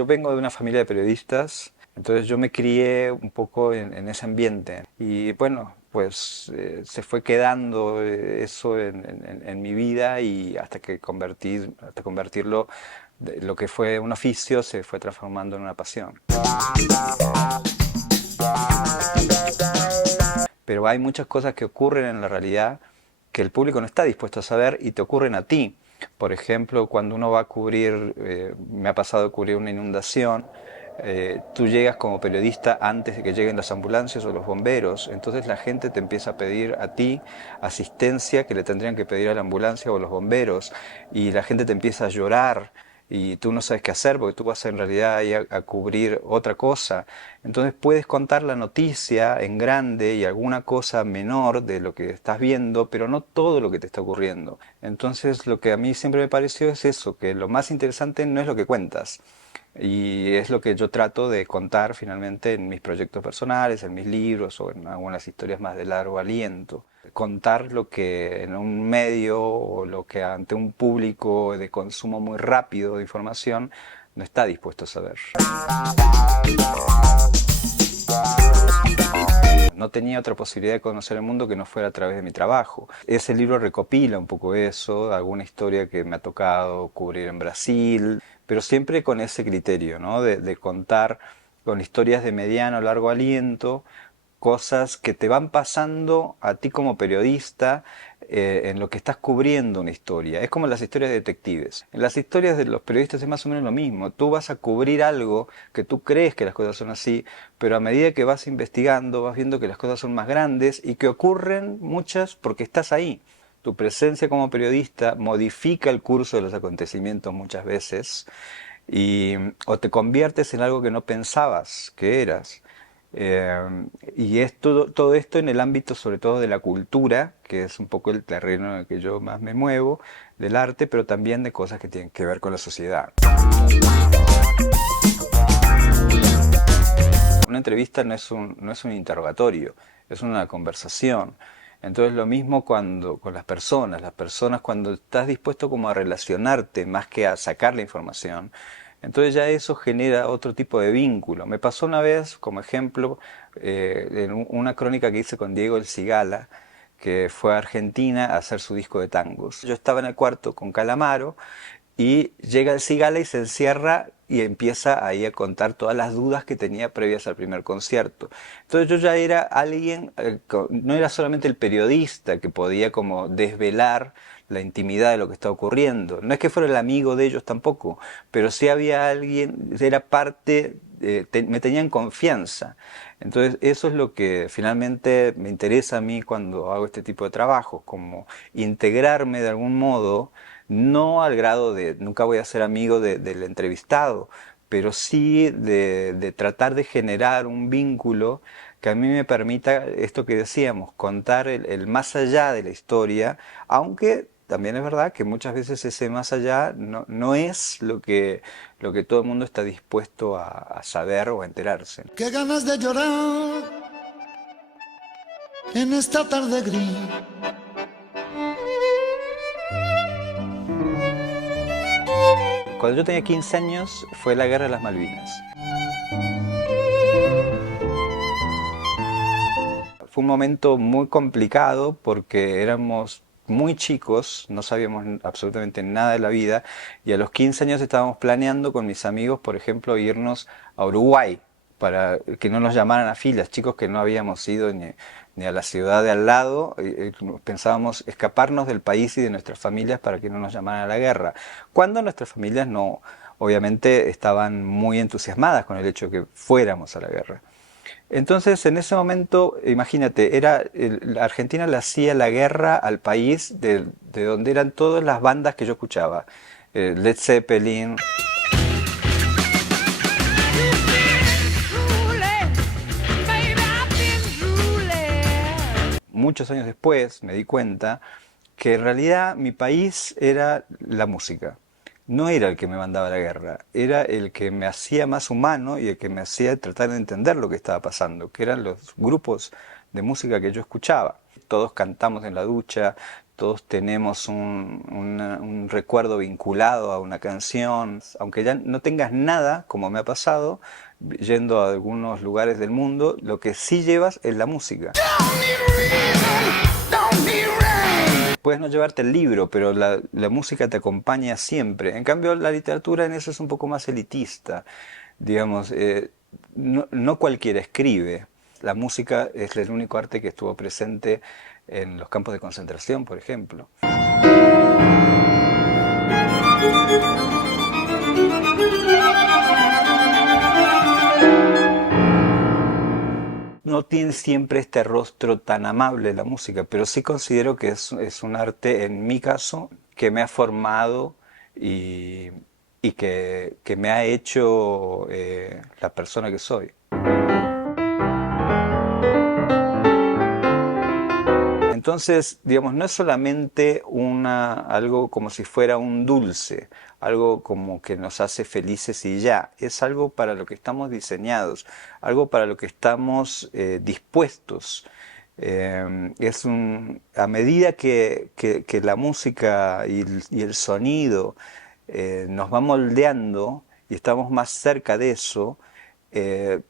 yo vengo de una familia de periodistas, entonces yo me crié un poco en ese ambiente y bueno, pues se fue quedando eso en mi vida y hasta convertirlo, lo que fue un oficio se fue transformando en una pasión. Pero hay muchas cosas que ocurren en la realidad que el público no está dispuesto a saber y te ocurren a ti. Por ejemplo, cuando uno va a cubrir, me ha pasado de cubrir una inundación, tú llegas como periodista antes de que lleguen las ambulancias o los bomberos, entonces la gente te empieza a pedir a ti asistencia que le tendrían que pedir a la ambulancia o a los bomberos, y la gente te empieza a llorar y tú no sabes qué hacer porque tú vas en realidad ahí a cubrir otra cosa. Entonces puedes contar la noticia en grande y alguna cosa menor de lo que estás viendo, pero no todo lo que te está ocurriendo. Entonces lo que a mí siempre me pareció es eso, que lo más interesante no es lo que cuentas. Y es lo que yo trato de contar finalmente en mis proyectos personales, en mis libros o en algunas historias más de largo aliento. Contar lo que en un medio o lo que ante un público de consumo muy rápido de información no está dispuesto a saber. No tenía otra posibilidad de conocer el mundo que no fuera a través de mi trabajo. Ese libro recopila un poco eso, alguna historia que me ha tocado cubrir en Brasil, pero siempre con ese criterio, ¿no? De contar con historias de mediano o largo aliento, cosas que te van pasando a ti como periodista en lo que estás cubriendo una historia. Es como las historias de detectives. En las historias de los periodistas es más o menos lo mismo. Tú vas a cubrir algo que tú crees que las cosas son así, pero a medida que vas investigando vas viendo que las cosas son más grandes y que ocurren muchas porque estás ahí. Tu presencia como periodista modifica el curso de los acontecimientos muchas veces o te conviertes en algo que no pensabas que eras. Y es todo esto en el ámbito sobre todo de la cultura, que es un poco el terreno en el que yo más me muevo, del arte, pero también de cosas que tienen que ver con la sociedad. Una entrevista no es un interrogatorio, es una conversación. Entonces lo mismo con las personas cuando estás dispuesto como a relacionarte más que a sacar la información, entonces ya eso genera otro tipo de vínculo. Me pasó una vez, como ejemplo, en una crónica que hice con Diego El Cigala, que fue a Argentina a hacer su disco de tangos. Yo estaba en el cuarto con Calamaro y llega el Cigala y se encierra y empieza ahí a contar todas las dudas que tenía previas al primer concierto. Entonces yo ya era alguien, no era solamente el periodista que podía como desvelar la intimidad de lo que está ocurriendo. No es que fuera el amigo de ellos tampoco, pero sí había alguien, era parte, me tenían confianza. Entonces eso es lo que finalmente me interesa a mí cuando hago este tipo de trabajos, como integrarme de algún modo, no al grado de nunca voy a ser amigo del entrevistado, pero sí de tratar de generar un vínculo que a mí me permita esto que decíamos, contar el más allá de la historia, aunque también es verdad que muchas veces ese más allá no es lo que todo el mundo está dispuesto a saber o a enterarse. Qué ganas de llorar en esta tarde gris. Cuando yo tenía 15 años fue la Guerra de las Malvinas. Fue un momento muy complicado porque éramos muy chicos, no sabíamos absolutamente nada de la vida y a los 15 años estábamos planeando con mis amigos, por ejemplo, irnos a Uruguay para que no nos llamaran a filas, chicos que no habíamos ido ni a la ciudad de al lado, pensábamos escaparnos del país y de nuestras familias para que no nos llamaran a la guerra, cuando nuestras familias no, obviamente estaban muy entusiasmadas con el hecho de que fuéramos a la guerra. Entonces, en ese momento, imagínate, Argentina le hacía la guerra al país de donde eran todas las bandas que yo escuchaba. Led Zeppelin. Muchos años después me di cuenta que en realidad mi país era la música. No era el que me mandaba a la guerra, era el que me hacía más humano y el que me hacía tratar de entender lo que estaba pasando, que eran los grupos de música que yo escuchaba. Todos cantamos en la ducha, todos tenemos un recuerdo vinculado a una canción, aunque ya no tengas nada, como me ha pasado, yendo a algunos lugares del mundo, lo que sí llevas es la música. Puedes no llevarte el libro, pero la música te acompaña siempre. En cambio, la literatura en eso es un poco más elitista. Digamos, no cualquiera escribe. La música es el único arte que estuvo presente en los campos de concentración, por ejemplo. No tiene siempre este rostro tan amable la música, pero sí considero que es un arte, en mi caso, que me ha formado y, que me ha hecho la persona que soy. Entonces, digamos, no es solamente algo como si fuera un dulce, algo como que nos hace felices y ya, es algo para lo que estamos diseñados, algo para lo que estamos dispuestos. A medida que la música y el sonido nos va moldeando y estamos más cerca de eso,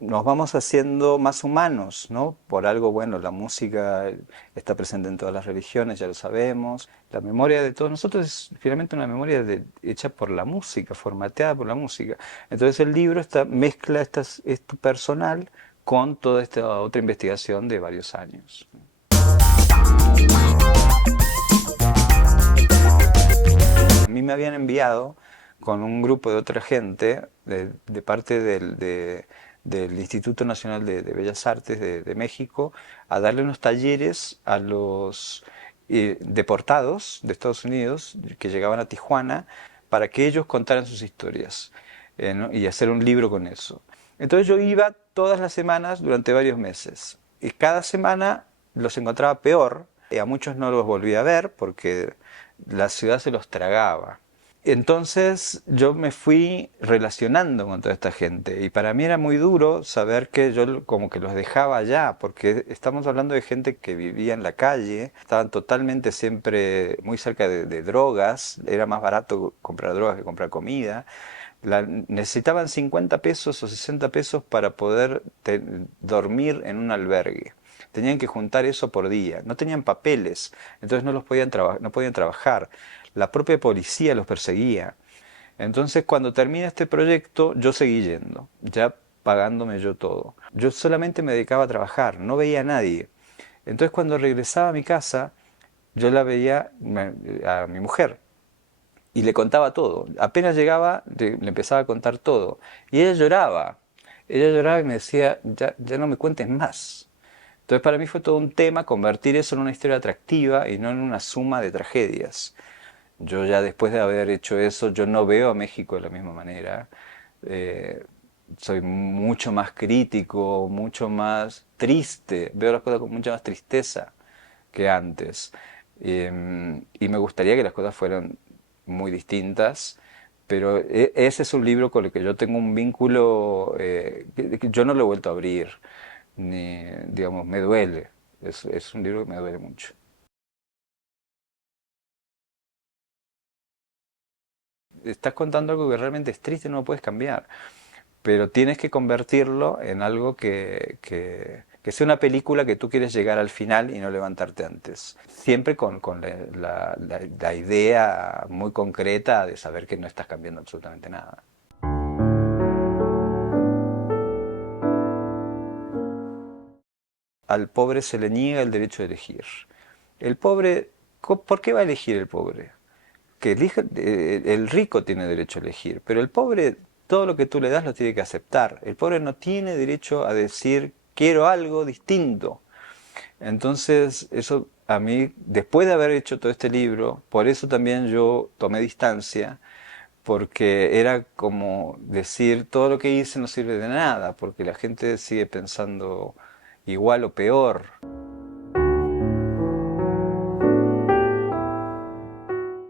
nos vamos haciendo más humanos, ¿no? Por algo, bueno, la música está presente en todas las religiones, ya lo sabemos. La memoria de todos nosotros es finalmente una memoria hecha por la música, formateada por la música. Entonces el libro mezcla esto personal con toda esta otra investigación de varios años. A mí me habían enviado con un grupo de otra gente, de parte del Instituto Nacional de Bellas Artes de México, a darle unos talleres a los deportados de Estados Unidos que llegaban a Tijuana para que ellos contaran sus historias, ¿no? Y hacer un libro con eso. Entonces yo iba todas las semanas durante varios meses y cada semana los encontraba peor y a muchos no los volví a ver porque la ciudad se los tragaba. Entonces yo me fui relacionando con toda esta gente y para mí era muy duro saber que yo como que los dejaba allá, porque estamos hablando de gente que vivía en la calle, estaban totalmente siempre muy cerca de drogas, era más barato comprar drogas que comprar comida. Necesitaban 50 pesos o 60 pesos para poder dormir en un albergue. Tenían que juntar eso por día, no tenían papeles, entonces no podían trabajar. La propia policía los perseguía. Entonces cuando termina este proyecto yo seguí yendo, ya pagándome yo todo. Yo solamente me dedicaba a trabajar, no veía a nadie. Entonces cuando regresaba a mi casa yo la veía a mi mujer y le contaba todo. Apenas llegaba le empezaba a contar todo y ella lloraba. Ella lloraba y me decía, ya no me cuentes más. Entonces para mí fue todo un tema convertir eso en una historia atractiva y no en una suma de tragedias. Yo ya después de haber hecho eso, yo no veo a México de la misma manera. Soy mucho más crítico, mucho más triste. Veo las cosas con mucha más tristeza que antes. Y me gustaría que las cosas fueran muy distintas. Pero ese es un libro con el que yo tengo un vínculo que yo no lo he vuelto a abrir. Ni, digamos, me duele. Es un libro que me duele mucho. Estás contando algo que realmente es triste, no lo puedes cambiar, pero tienes que convertirlo en algo que sea una película que tú quieres llegar al final y no levantarte antes. Siempre con la idea muy concreta de saber que no estás cambiando absolutamente nada. Al pobre se le niega el derecho de elegir. El pobre, ¿por qué va a elegir el pobre? Que el rico tiene derecho a elegir, pero el pobre, todo lo que tú le das lo tiene que aceptar. El pobre no tiene derecho a decir, quiero algo distinto. Entonces, eso a mí, después de haber hecho todo este libro, por eso también yo tomé distancia, porque era como decir, todo lo que hice no sirve de nada, porque la gente sigue pensando igual o peor.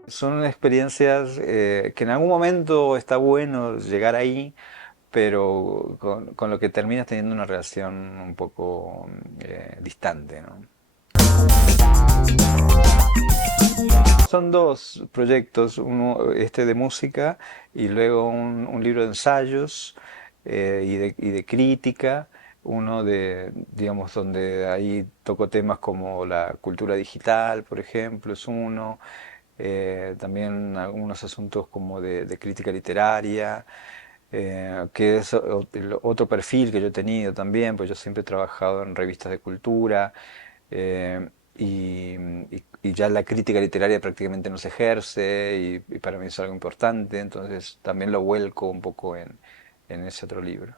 Son experiencias que en algún momento está bueno llegar ahí, pero con lo que terminas teniendo una relación un poco distante, ¿no? Son dos proyectos, uno este de música y luego un libro de ensayos y de crítica, uno de, digamos, donde ahí toco temas como la cultura digital, por ejemplo, es uno, también algunos asuntos como de crítica literaria, que es el otro perfil que yo he tenido también, pues yo siempre he trabajado en revistas de cultura, eh, y ya la crítica literaria prácticamente no se ejerce y para mí es algo importante, entonces también lo vuelco un poco en ese otro libro.